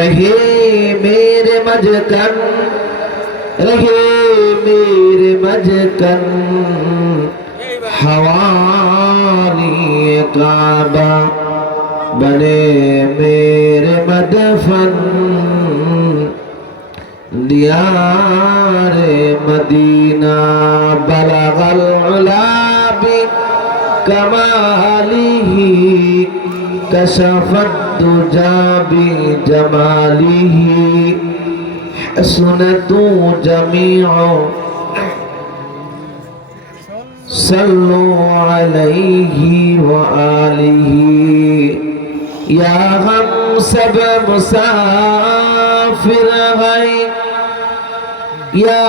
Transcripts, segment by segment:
रहे मेरे मजकन, रहे मेरे मजकन, हवाली काबा बने मेरे मदफन, दियारे मदीना बलगल उला बि कमालिही कशफत दुजा बि जमालिही हसनतु जमीउ सल्लु अलैहि व आलिही। या हम सब मुसाफिर हैं, या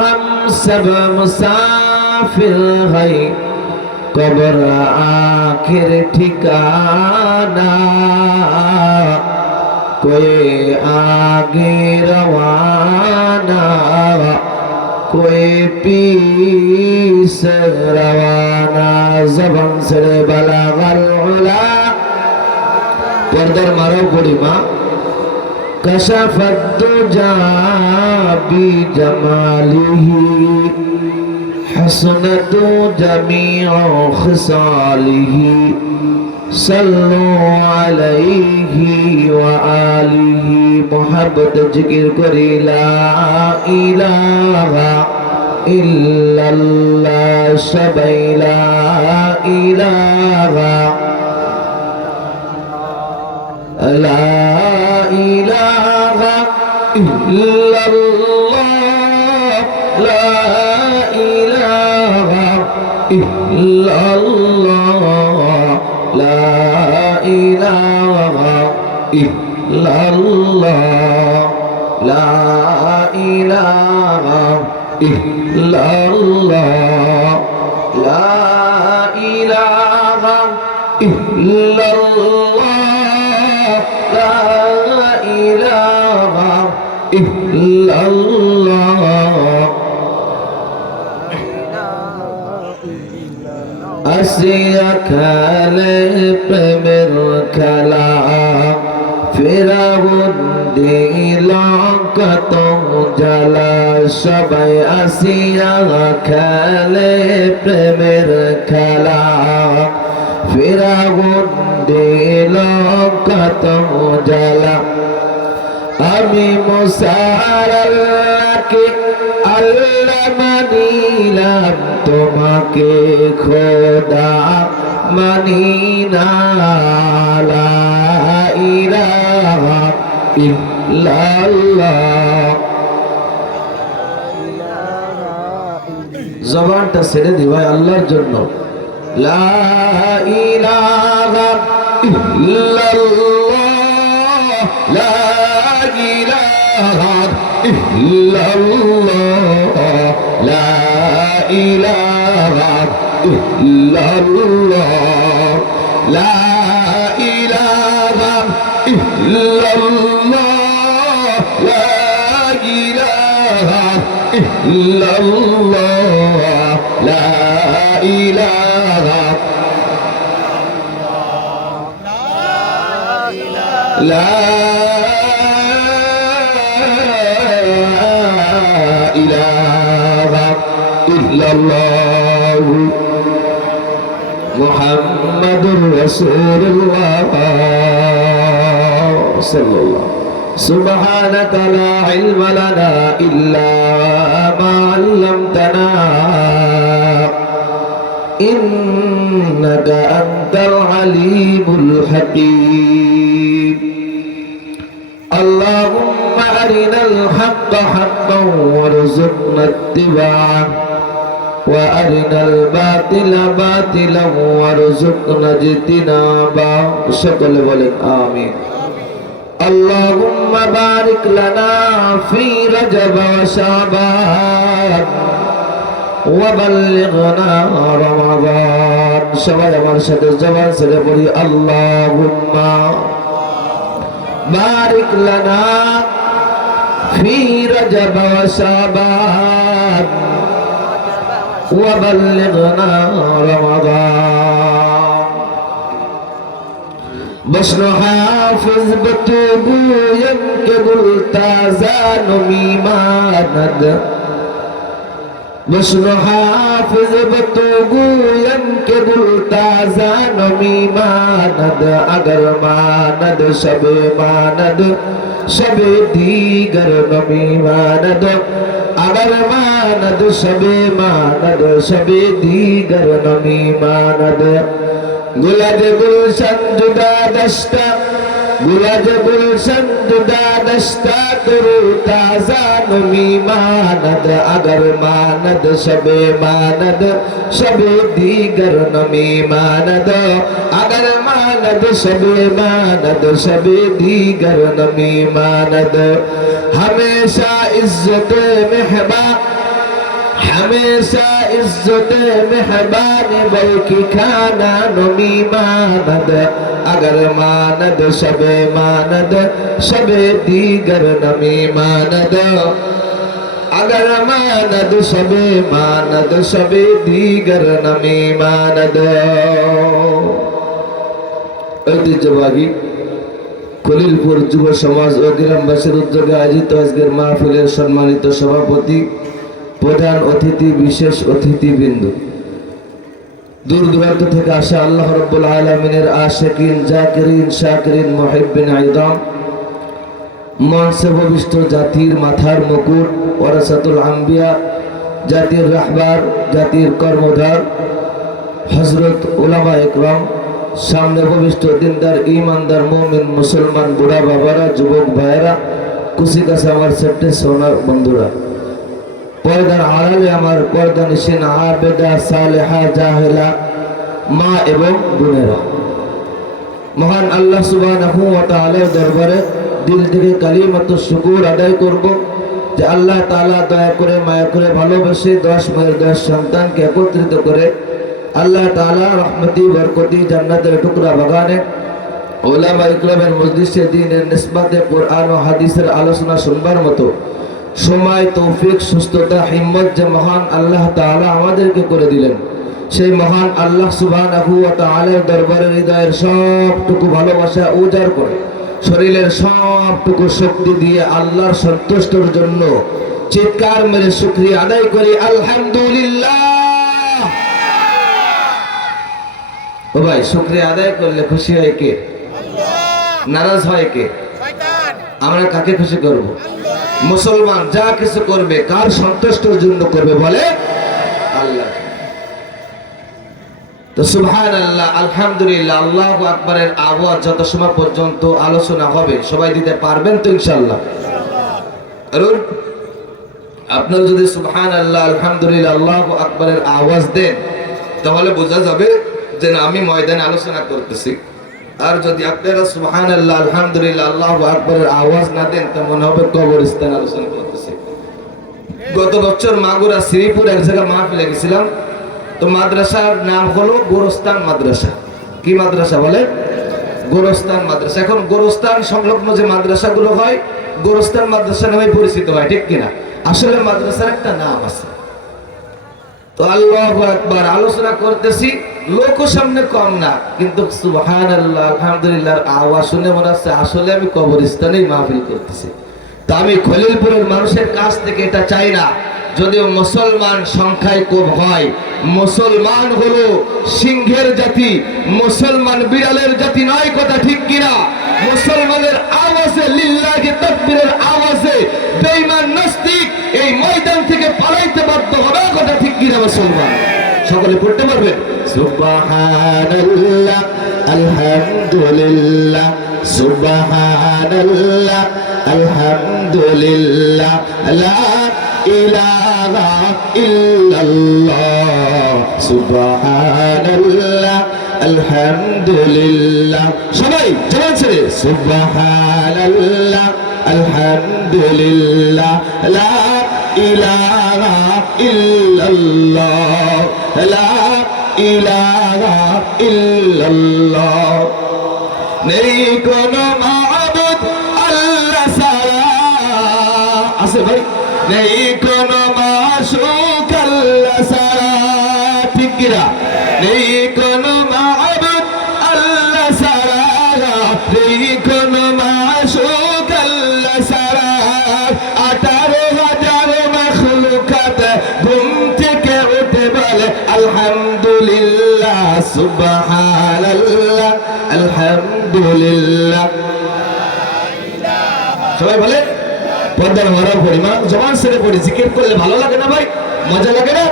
हम सब मुसाफिर हैं, कब्र आखिर ठिकाना, कोई आगे रवाना, कोई पीस रवाना। जबान से बलगल उला, पर्दर मारो बुढ़ी माँ। कशफत दुजा बि जमालिही हसनतु जमीउ खिसालिही सल्लु अलैहि व आलिही। मोहब्बत जिक्र करी ला इलाहा इल्लल्लाह, सबै ला इलाहा ला इलाहा इल्लल्लाह, ला इलाहा इल्लल्लाह, ला इलाहा इल्लल्लाह, ला इलाहा इल्लल्लाह, ला इलाहा इल्लल्लाह, ला इलाहा इल्लल्लाह। আসিয়া খেলে প্রেমের খেলা, ফেরাউন দিল কত জ্বালা। সবাই আসিয়া খেলে প্রেমের খেলা, ফেরাউন দিল কত জ্বালা। আমি মুসার আল্লাহকে আল্লাহ মানিলাম, তোমাকে খোদা মানি না। লা ইলাহা ইল্লাল্লাহ। জবানটা ছেড়ে দিবা আল্লাহর জন্য। লা ইলাহা ইল্লাল্লাহ, লা ইলাহা ইল্লাল্লাহ, লা ইলাহা ইল্লাল্লাহ, লা ইলাহা ইল্লাল্লাহ, লা ইলাহা ইল্লাল্লাহ, লা ইলাহা লা ইলাহা ইল্লাল্লাহ মুহাম্মাদুর রাসূলুল্লাহ সাল্লাল্লাহু। সুবহানাকা লা ইলমা লানা ইল্লা মা 'আল্লামতানা ইন্নাকা আনতাল আলিমুল হাকীম। اللهم أرنا الحق حقا وارزقنا اتباعه وأرنا الباطل باطلا وارزقنا اجتنابه। সকল বলেন আমিন। اللهم بارك لنا في رجب وشعبان وبلغنا رمضان। সবাই আমার সাথে জবান ছেড়ে পড়ি আল্লাহুম্মা বারিক লানা ফি রজব ওয়া শাবান ওয়া বাল্লিগনা রমাদান। بشر حافظ بتوبویم که گل تازه نمیماند بشر حافظ بتوبویم که گل تازه نمیماند اگر ماند شب ماند شب دیگر نمیماند اگر ماند شب ماند شب دیگر نمیماند گلاد گلشن جدا دشتا گلاد گلشن جدا دشتا کرو تازه نمیماند اگر ماند شب ماند شب دیگر نمیماند اگر ماند شب ماند شب دیگر نمیماند ہمیشہ عزت محبا ہمیشہ عزت مہربان بلکی کھانا نمی ماند اگر ماند شب ماند شب دیگر نمی ماند اگر ماند شب ماند شب دیگر نمی ماند ঐতিহ্যবাহী খলিলপুর যুব সমাজ ও গ্রামবাসীর উদ্যোগে আয়োজিত আজকের মাহফিলের সম্মানিত সভাপতি প্রধান অতিথি বিশেষ অতিথিবৃন্দ দূর দূরান্ত থেকে আসা আল্লাহ রাব্বুল আলামিনের আশিকিন জাকিরিন শাকিরিন মুহিব্বিন আইদাম মঞ্চে ভবিষ্ঠ জাতির মাথার মুকুট ওয়ারাসাতুল আম্বিয়া জাতির রাহবার জাতির কর্মধার হযরত উলামা ইকরাম সামনে ভবিষ্ঠ দিনদার ঈমানদার মুমিন মুসলমান বুড়া বাবারা যুবক ভাইয়েরা খুশি কাছে আমার ছোট্ট সোনার বন্ধুরা পর্দার আড়ালে আমার পর্দা নিশিন আবেদা সালেহা জাহেলা মা এবং বোনেরা মহান আল্লাহ সুবহানাহু ওয়া তাআলার দরবারে দিল থেকে কালিমাতুশ শুকর আদায় করব যে আল্লাহ তাআলা দয়া করে মায়া করে ভালোবেসে 10 মায়ের 10 সন্তানকে একত্রিত করে আল্লাহ তাআলা রহমতি বরকতি জান্নাতের টুকরা বাগানে উলামা ইকরামের মজলিসে দ্বীনের নিসবতে কুরআন ও হাদিসের আলোচনা শুনবার মতো সময় তৌফিক সুস্থতা হিম্মত যে মহান আল্লাহ তাআলা আমাদেরকে করে দিলেন সেই মহান আল্লাহ সুবহানাহু ওয়া তাআলার দরবারে হৃদয়ের সবটুকু ভালোবাসা উজাড় করে শরীরের সবটুকু শক্তি দিয়ে আল্লাহর সন্তুষ্টির জন্য চিৎকার মেরে শুকরিয়া আদায় করি আলহামদুলিল্লাহ। ও ভাই শুকরিয়া আদায় করলে খুশি হয় কে? আল্লাহ। নারাজ হয় কে? শয়তান। আমরা কাকে খুশি করব? মুসলমান যা কিছু করবে কার সন্তুষ্টির জন্য করবে বলে আল্লাহ। তো সুবহানাল্লাহ আলহামদুলিল্লাহ আল্লাহু আকবারের আওয়াজ যত সময় পর্যন্ত আলোচনা হবে সবাই দিতে পারবেন তো ইনশাআল্লাহ? কারণ আপনারা যদি সুবহানাল্লাহ আলহামদুলিল্লাহ আল্লাহু আকবারের আওয়াজ দেন তাহলে বোঝা যাবে যে না আমি ময়দানে আলোচনা করতেছি। আর যদি আপনারা সুবহানাল্লাহ আলহামদুলিল্লাহ আল্লাহু আকবারের আওয়াজ না দেন তো মনে হবে কবরস্থানে আলোচনা করতেছি। গত বছর মাগুরা শ্রীপুর এক জায়গায় মাহফিলে গেছিলাম, তো মাদ্রাসার নাম হলো গোরস্তান মাদ্রাসা। কি মাদ্রাসা বলে? গোরস্তান মাদ্রাসা। এখন গোরস্তান সংলগ্ন যে মাদ্রাসাগুলো হয় গোরস্তান মাদ্রাসা নামে পরিচিত হয়, ঠিক কিনা? আসলে মাদ্রাসার একটা নাম আছে। তো আল্লাহু আকবার আলোচনা করতেছি, লোক সামনে কম না, কিন্তু সুবহানাল্লাহ আলহামদুলিল্লাহর আওয়াজ শুনে মনে হচ্ছে আসলে আমি কবরস্থানেই মাহফিল করতেছি। তা আমি খলিলপুরের মানুষের কাছ থেকে এটা চাই না, যদিও মুসলমান সংখ্যায় কম হয়, মুসলমান হলো সিংহের জাতি, মুসলমান বিড়ালের জাতি নয়, কথা ঠিক কিনা? মুসলমানের আওয়াজে লিল্লাহি তাকবীরের আওয়াজে বেঈমান নাস্তিক এই ময়দান থেকে পালাইতে বাধ্য হবে, কথা ঠিক কিনা? মুসলমান সকলে পড়তে পারবেন সুবহানাল্লাহ আলহামদুলিল্লাহ সুবহানাল্লাহ আলহামদুলিল্লাহ লা ইলাহা ইল্লাল্লাহ সুবহানাল্লাহ আলহামদুলিল্লাহ। সবাই জোরে জোরে সুবহানাল্লাহ আলহামদুলিল্লাহ লা ইলাহা ইল্লাল্লাহ লা ইলাহা ইল্লাল্লাহ। নেই কোনো মাবুদ আল্লাহ ছাড়া, আছে ভাই? নেই কোনো মাশুক আল্লাহ ছাড়া, ঠিক কিনা? নেই কোনো মাবুদ আল্লাহ ছাড়া, সুবহানাল্লাহ আলহামদুলিল্লাহ। সবাই বলে পর্দার মরাও পড়ি, মা জবান ছেড়ে পড়ি, জিকির করলে ভালো লাগে না ভাই, মজা লাগে না?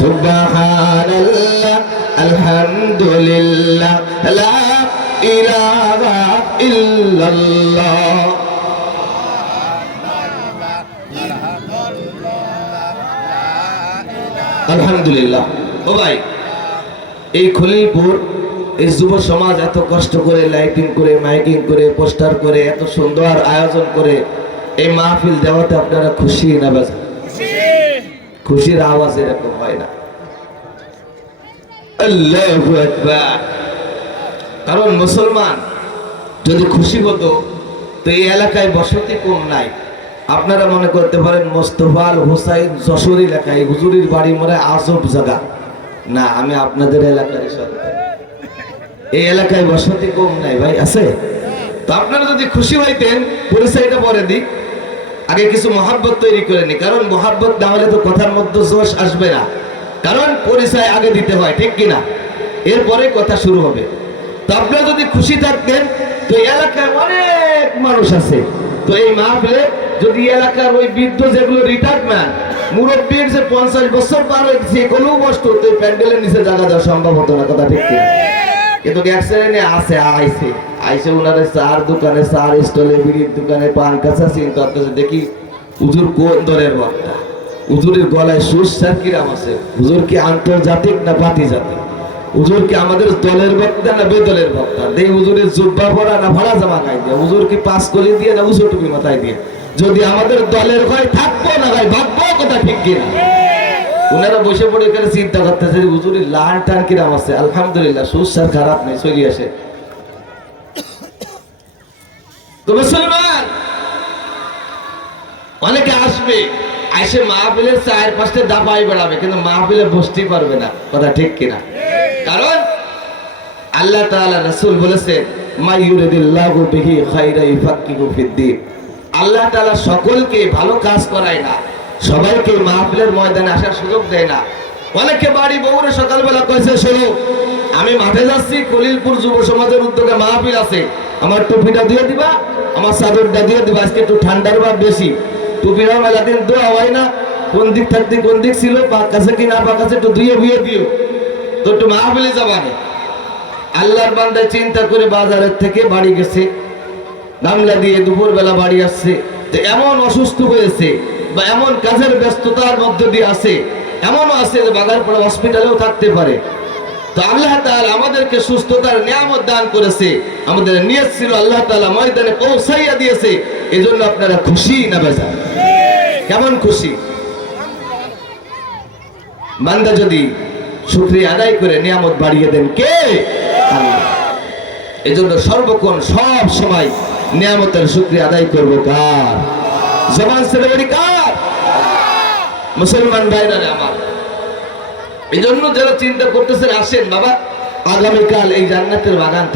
সুবহানাল্লাহ আলহামদুলিল্লাহ লা ইলাহা ইল্লাল্লাহ। আলহামদুলিল্লাহ। ও ভাই, এই খলিলপুর এই যুব সমাজ এত কষ্ট করে লাইটিং করে, মাইকিং করে, পোস্টার করে, এত সুন্দর আয়োজন করে এই মাহফিল দেওয়াতে আপনারা খুশি না বেজা? খুশির আওয়াজ এরকম হয় না। আল্লাহু আকবার। কারণ মুসলমান যদি খুশি হতো তো এই এলাকায় বসতি কম নাই। আপনারা মনে করতে পারেন মোস্তফা আল হোসাইন যশোর এলাকায় হুজুরির বাড়ি মনে আজব জায়গা না, আমি আপনাদের এলাকার সন্তান। এই এলাকায় বসতি কম নাই ভাই, আছে? তো আপনারা যদি খুশি হইতেন, পরিচয়টা পরে দিক, আগে কিছু মহাব্বত তৈরি করে নি, কারণ মহাব্বত না হলে তো কথার মধ্যে জোশ আসবে না। কারণ পরিচয় আগে দিতে হয়, ঠিক কিনা? এরপরে কথা শুরু হবে। তো আপনারা যদি খুশি থাকতেন তো এই এলাকায় অনেক মানুষ আছে, তো এই মাহফিলে যদি এলাকার ওই বৃদ্ধ যেগুলো রিটায়ারমেন্ট মুরব্বীর যে 50 বছর পার হয়ে গেছে এগুলোও বসতো, তো এই প্যান্ডেলের নিচে জায়গা দেওয়া সম্ভব হতো না, কথা ঠিক কিনা? কিন্তু গ্যাসেনে আছে আইসে ওনারা চার দোকানে, চার স্টলে, বিড়ির দোকানে, পান কাঁচা চিন্তা করতেছে, দেখি হুজুর কোন দলের বক্তা, হুজুরের গলায় সুর স্যার কিরাম আছে, হুজুর কি আন্তর্জাতিক না পাতি জাতি, হুজুর কি আমাদের দলের বক্তা না বেদলের বক্তা, দেই হুজুরের জুব্বা পরা না ভাড়া জামা গাই দিয়ে, হুজুর কি পাস কলি দিয়ে না উঁচু টুপি মাথায় দিয়ে। যদি আমাদের দলের হয় থাকবো না ভাই, ভাববো, কথা ঠিক কিনা? ওনারা বসে পড়ে এখানে চিন্তা করতেছে হুজুরের লাল টান কিরাম আছে। আলহামদুলিল্লাহ, সুস্বার খারাপ নেই, চলে আসে। তো মুসলমান অনেকে আসবে, আইসে মাহফিলের চায়ের পাশে দাপাই বেড়াবে, কিন্তু মাহফিলে বসতেই পারবে না, কথা ঠিক কিনা? কারণ আল্লাহ তাআলা রাসূল বলেছেন মা ইউরিদিল্লাহু বিহি খায়রা ইউফাক্কিহু ফিদ্দীন। আল্লাহ তাআলা সকলকে ভালো কাজ করায় না, সবাইকে মাহফিলের ময়দানে আসার সুযোগ দেয় না। অনেকে বাড়ি বউরে সকালবেলা কইছে, শোনো আমি মাঠে যাচ্ছি, খলিলপুর যুব সমাজের উদ্যোগে মাহফিল আছে, আমার টুপিটা দিয়ে দিবা, আমার চাদরটা দিয়ে দিবা, আজকে একটু ঠান্ডার ভাব বেশি, টুপিটা মেলা দিন দোয়া হয় না, কোন দিক থাকতে কোন দিক ছিল, পাক কাছে কি না পাক কাছে, একটু ধুয়ে বুয়ে দিও, তো একটু মাহফিলে যাবানে। আল্লাহর বান্দা চিন্তা করে বাজারের থেকে বাড়ি গেছে, গামলা দিয়ে দুপুর বেলা বাড়ি আসছে, যে এমন অসুস্থ হয়েছে বা এমন কাজের ব্যস্ততার মধ্যে দিয়ে আছে, এমনও আছে যে বাগারপাড়া হসপিটালেও থাকতে পারে। তো আল্লাহ তাআলা আমাদেরকে সুস্থতার নিয়ামত দান করেছে, আমাদের নিয়ত ছিল আল্লাহ তাআলা ময়দানে পৌঁছাইয়া দিয়েছে। এজন্য আপনারা খুশি না বেজার? কেমন খুশি? বান্দা যদি শুকরিয়া আদায় করে নিয়ামত বাড়িয়ে দেন কে? আল্লাহ। এজন্য সর্বক্ষণ সব সময় নিয়ামতের শুকরিয়া আদায় করব কার? জবান ছেড়ে বলি কার? মুসলমান ভাইরা আমার, এই জন্য যারা চিন্তা করতেছেন আসেন বাবা, আগামীকাল এই জান্নাতের বাগান